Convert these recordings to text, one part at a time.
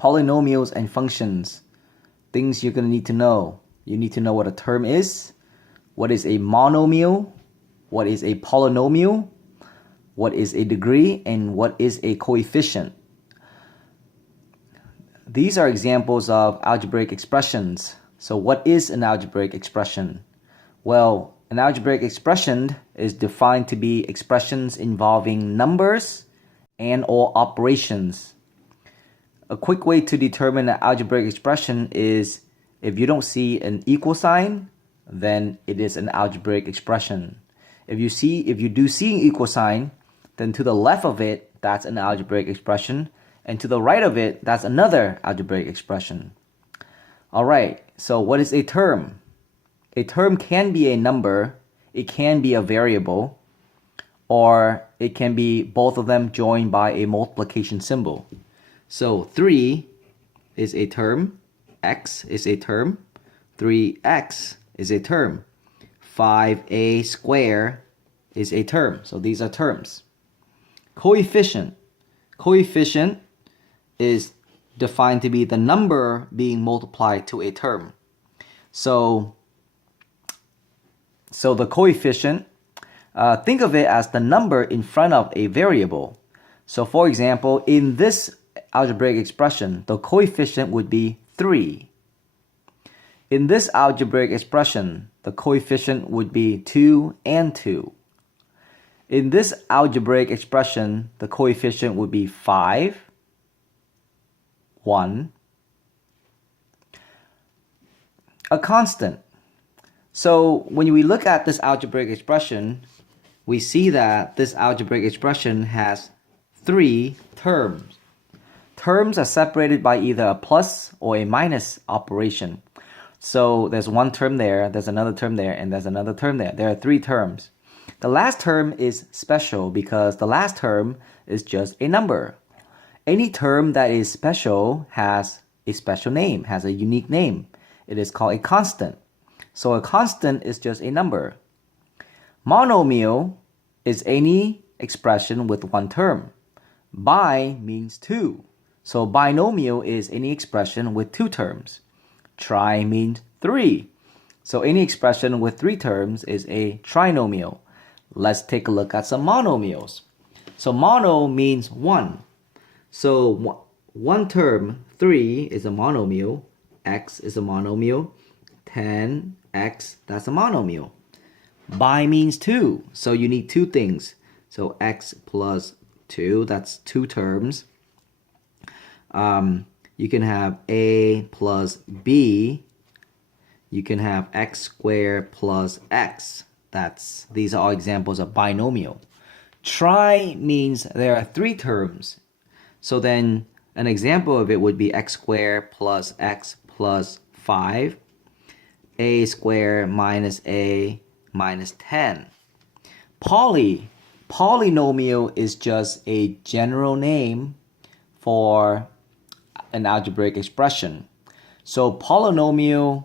Polynomials and functions. Things you're going to need to know. You need to know what a term is, what is a monomial, what is a polynomial, what is a degree, and what is a coefficient. These are examples of algebraic expressions. So what is an algebraic expression? Well, an algebraic expression is defined to be expressions involving numbers and or operations. A quick way to determine an algebraic expression is if you don't see an equal sign, then it is an algebraic expression. If you do see an equal sign, then to the left of it, that's an algebraic expression, and to the right of it, that's another algebraic expression. All right, so what is a term? A term can be a number, it can be a variable, or it can be both of them joined by a multiplication symbol. So 3 is a term, x is a term, 3x is a term, 5a squared is a term. So these are terms. Coefficient. Coefficient is defined to be the number being multiplied to a term. So the coefficient, think of it as the number in front of a variable. So for example, in this algebraic expression, the coefficient would be 3. In this algebraic expression, the coefficient would be 2 and 2. In this algebraic expression, the coefficient would be 5, 1. A constant. So when we look at this algebraic expression, we see that this algebraic expression has 3 terms. Terms are separated by either a plus or a minus operation. So there's one term there, there's another term there, and there's another term there. There are 3 terms. The last term is special because the last term is just a number. Any term that is special has a special name, has a unique name. It is called a constant. So a constant is just a number. Monomial is any expression with one term. Bi means 2. So binomial is any expression with 2 terms. Tri means 3. So any expression with 3 terms is a trinomial. Let's take a look at some monomials. So mono means 1. So one term, 3, is a monomial. X is a monomial. 10x, that's a monomial. Bi means 2. So you need 2 things. So x plus 2, that's 2 terms. You can have a plus b. You can have x squared plus x. These are all examples of binomial. Tri means there are 3 terms. So then an example of it would be x squared plus x plus 5. A squared minus a minus 10. Polynomial is just a general name for an algebraic expression. So polynomial,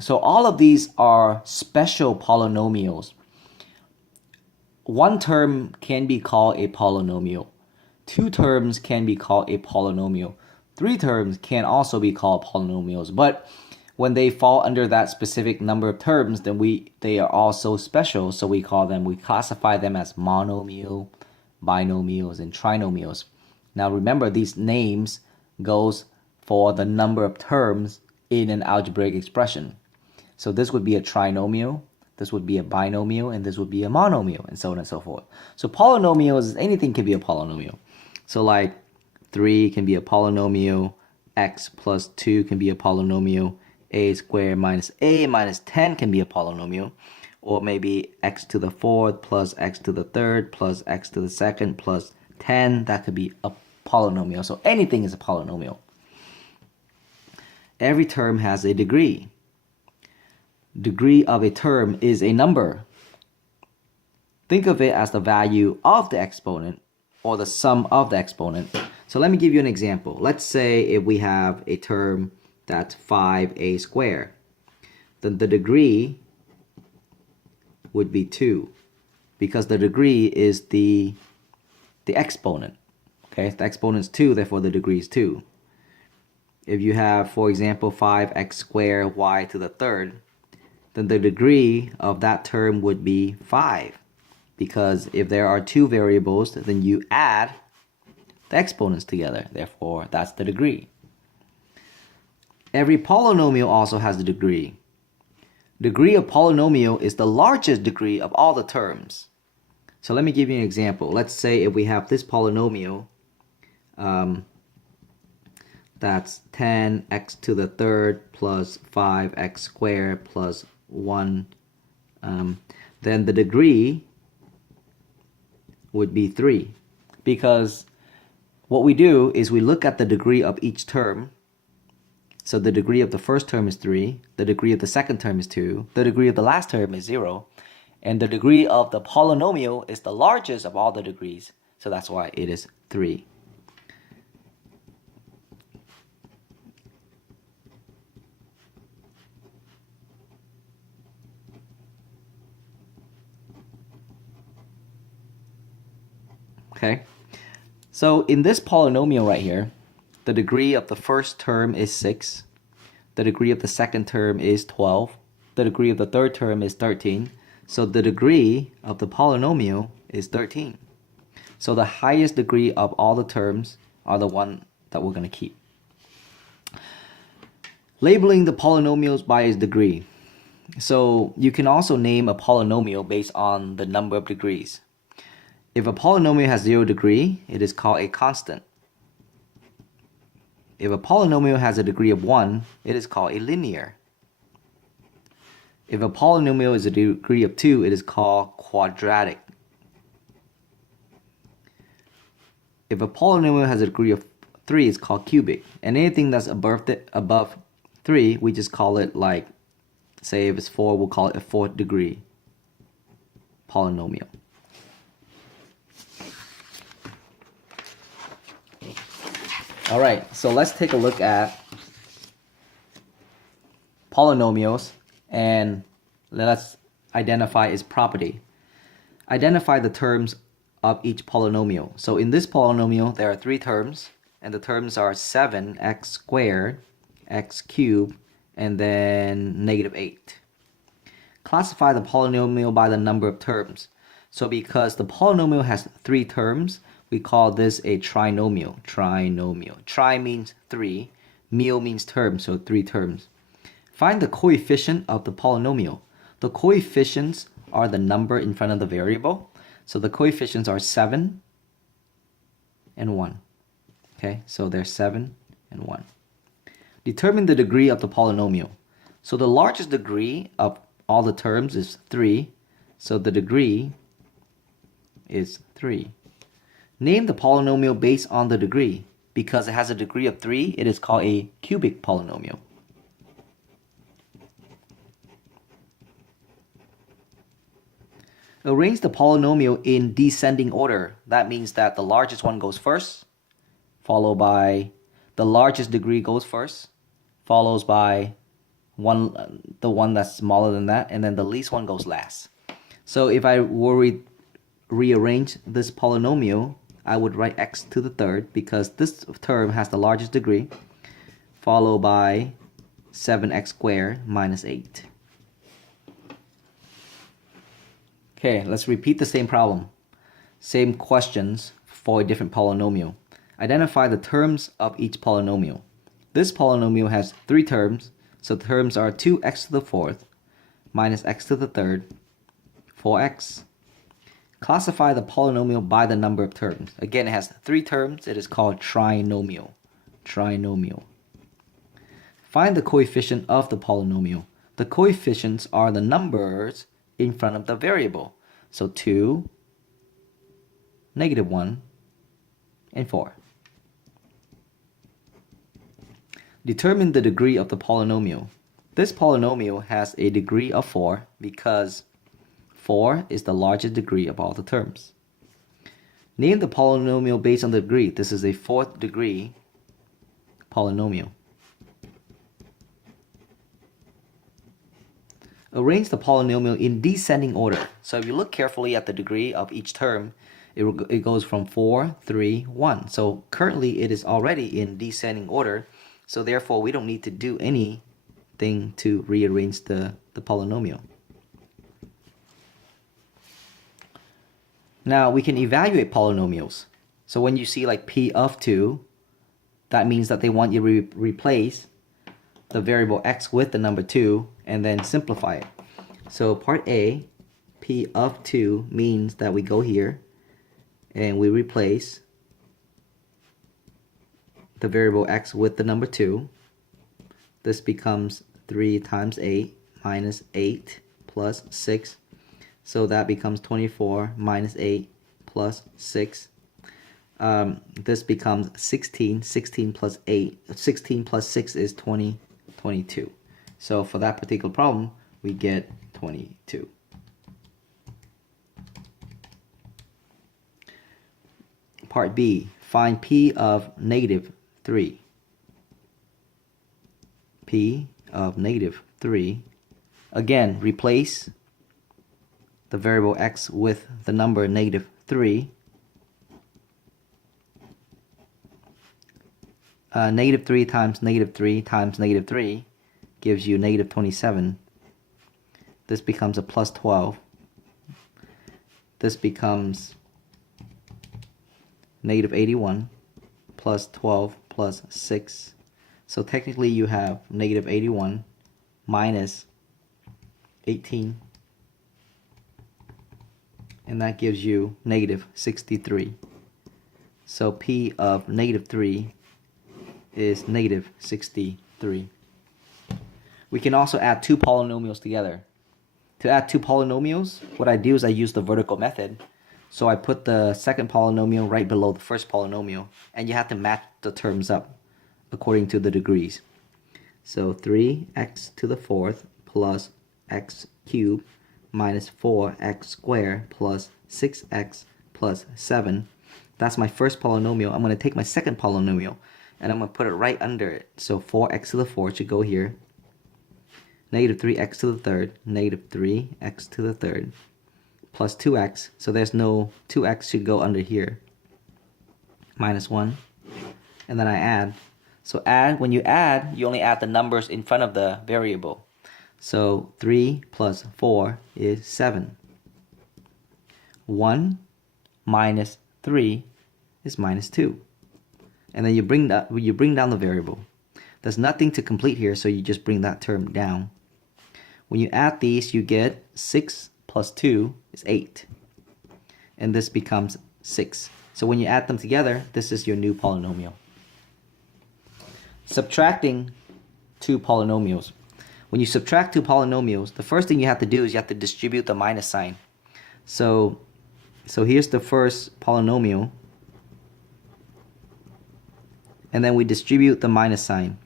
so all of these are special polynomials. One term can be called a polynomial. 2 terms can be called a polynomial. 3 terms can also be called polynomials. But when they fall under that specific number of terms, then they are also special. So we classify them as monomial, binomials, and trinomials. Now remember, these names goes for the number of terms in an algebraic expression. So this would be a trinomial, this would be a binomial, and this would be a monomial, and so on and so forth. So polynomials, anything can be a polynomial. So like 3 can be a polynomial, x plus 2 can be a polynomial, a squared minus a minus 10 can be a polynomial, or maybe x to the 4th plus x to the 3rd plus x to the 2nd plus 10, that could be a polynomial. So anything is a polynomial. Every term has a degree. Degree of a term is a number. Think of it as the value of the exponent or the sum of the exponent. So let me give you an example. Let's say if we have a term that's 5a squared, then the degree would be 2 because the degree is the exponent. Okay, the exponent is 2, therefore the degree is 2. if you have, for example, 5x squared y to the third, then the degree of that term would be 5. Because if there are two variables, then you add the exponents together. Therefore, that's the degree. Every polynomial also has a degree. Degree of polynomial is the largest degree of all the terms. So let me give you an example. Let's say if we have this polynomial, that's 10x to the third plus 5x squared plus 1, then the degree would be 3. Because what we do is we look at the degree of each term. So the degree of the first term is 3, the degree of the second term is 2, the degree of the last term is 0, and the degree of the polynomial is the largest of all the degrees, so that's why it is 3. Okay, so in this polynomial right here, the degree of the first term is 6, the degree of the second term is 12, the degree of the third term is 13, so the degree of the polynomial is 13. So the highest degree of all the terms are the one that we're going to keep. Labeling the polynomials by its degree. So you can also name a polynomial based on the number of degrees. If a polynomial has 0 degree, it is called a constant. If a polynomial has a degree of 1, it is called a linear. If a polynomial is a degree of 2, it is called quadratic. If a polynomial has a degree of 3, it's called cubic. And anything that's above 3, we just call it, like, say if it's 4, we'll call it a 4th degree polynomial. All right, so let's take a look at polynomials and let's identify its property. Identify the terms of each polynomial. So in this polynomial, there are 3 terms, and the terms are 7x squared, x cubed, and then negative 8. Classify the polynomial by the number of terms. So because the polynomial has 3 terms, we call this a trinomial. Trinomial. Tri means 3, meal means term, so 3 terms. Find the coefficient of the polynomial. The coefficients are the number in front of the variable. So the coefficients are 7 and 1. Okay, so there's 7 and 1. Determine the degree of the polynomial. So the largest degree of all the terms is 3. So the degree is 3. Name the polynomial based on the degree. Because it has a degree of 3, it is called a cubic polynomial. Arrange the polynomial in descending order. That means that the largest one goes first, followed by the largest degree goes first, follows by the one that's smaller than that, and then the least one goes last. So if I were rearrange this polynomial, I would write x to the third because this term has the largest degree, followed by 7x squared minus 8. Okay, let's repeat the same problem. Same questions for a different polynomial. Identify the terms of each polynomial. This polynomial has 3 terms, so the terms are 2x to the 4th minus x to the 3rd, 4x. Classify the polynomial by the number of terms. Again, it has 3 terms. It is called trinomial. Trinomial. Find the coefficient of the polynomial. The coefficients are the numbers in front of the variable. So 2, negative 1, and 4. Determine the degree of the polynomial. This polynomial has a degree of 4 because 4 is the largest degree of all the terms. Name the polynomial based on the degree. This is a 4th degree polynomial. Arrange the polynomial in descending order. So if you look carefully at the degree of each term, it goes from 4, 3, 1. So currently it is already in descending order. So therefore, we don't need to do anything to rearrange the polynomial. Now we can evaluate polynomials. So when you see like p of 2, that means that they want you to replace the variable x with the number 2 and then simplify it. So part A, p of 2 means that we go here and we replace the variable x with the number 2. This becomes 3 times 8 minus 8 plus 6. So that becomes 24 minus 8 plus 6. This becomes 16. 16 plus 8. 16 plus 6 is 22. So for that particular problem, we get 22. Part B, find p of negative 3. P of negative 3. Again, replace the variable x with the number negative 3. Negative 3 times negative 3 times negative 3 gives you negative 27. This becomes a plus 12. This becomes negative 81 plus 12 plus 6. So technically you have negative 81 minus 18. And that gives you negative 63. So p of negative 3 is negative 63. We can also add two polynomials together. To add two polynomials, what I do is I use the vertical method. So I put the second polynomial right below the first polynomial, and you have to match the terms up according to the degrees. So 3x to the fourth plus x cubed minus 4x squared plus 6x plus 7. That's my first polynomial. I'm going to take my second polynomial and I'm going to put it right under it. So 4x to the fourth should go here. Negative 3x to the third, negative 3x to the third, plus 2x. So there's no 2x should go under here. Minus 1. And then I add. So when you add, you only add the numbers in front of the variable. So 3 plus 4 is 7. 1 minus 3 is minus 2. And then you bring down the variable. There's nothing to complete here, so you just bring that term down. When you add these, you get 6 plus 2 is 8. And this becomes 6. So when you add them together, this is your new polynomial. Subtracting two polynomials. When you subtract two polynomials, the first thing you have to do is you have to distribute the minus sign. So here's the first polynomial. And then we distribute the minus sign.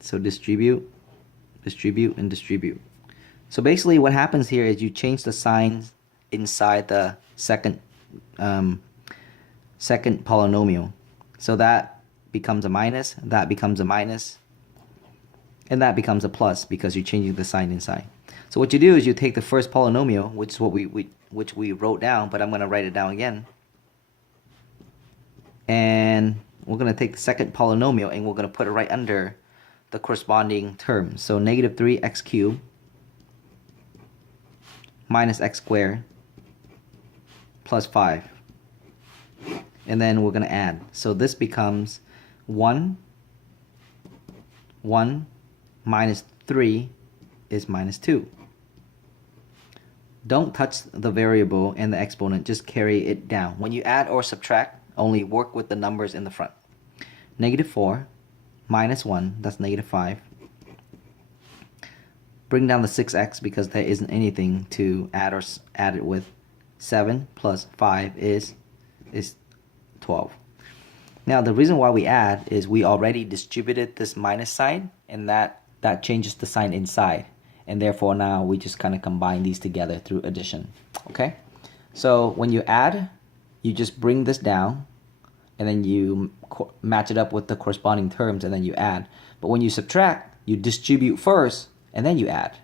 So distribute, distribute, and distribute. So basically what happens here is you change the signs inside the second polynomial. So that becomes a minus, that becomes a minus, and that becomes a plus because you're changing the sign inside. So what you do is you take the first polynomial, which is what we wrote down, but I'm going to write it down again. And we're going to take the second polynomial and we're going to put it right under the corresponding term. So negative 3x cubed minus x squared plus 5. And then we're going to add. So this becomes 1 minus 3 is minus 2. Don't touch the variable and the exponent, just carry it down. When you add or subtract, only work with the numbers in the front. Negative 4 minus 1, that's negative 5. Bring down the 6x because there isn't anything to add or add it with. 7 plus 5 is 12. Now the reason why we add is we already distributed this minus sign, and that changes the sign inside, and therefore now we just kind of combine these together through addition. Okay, so when you add, you just bring this down and then you match it up with the corresponding terms and then you add. But when you subtract, you distribute first and then you add.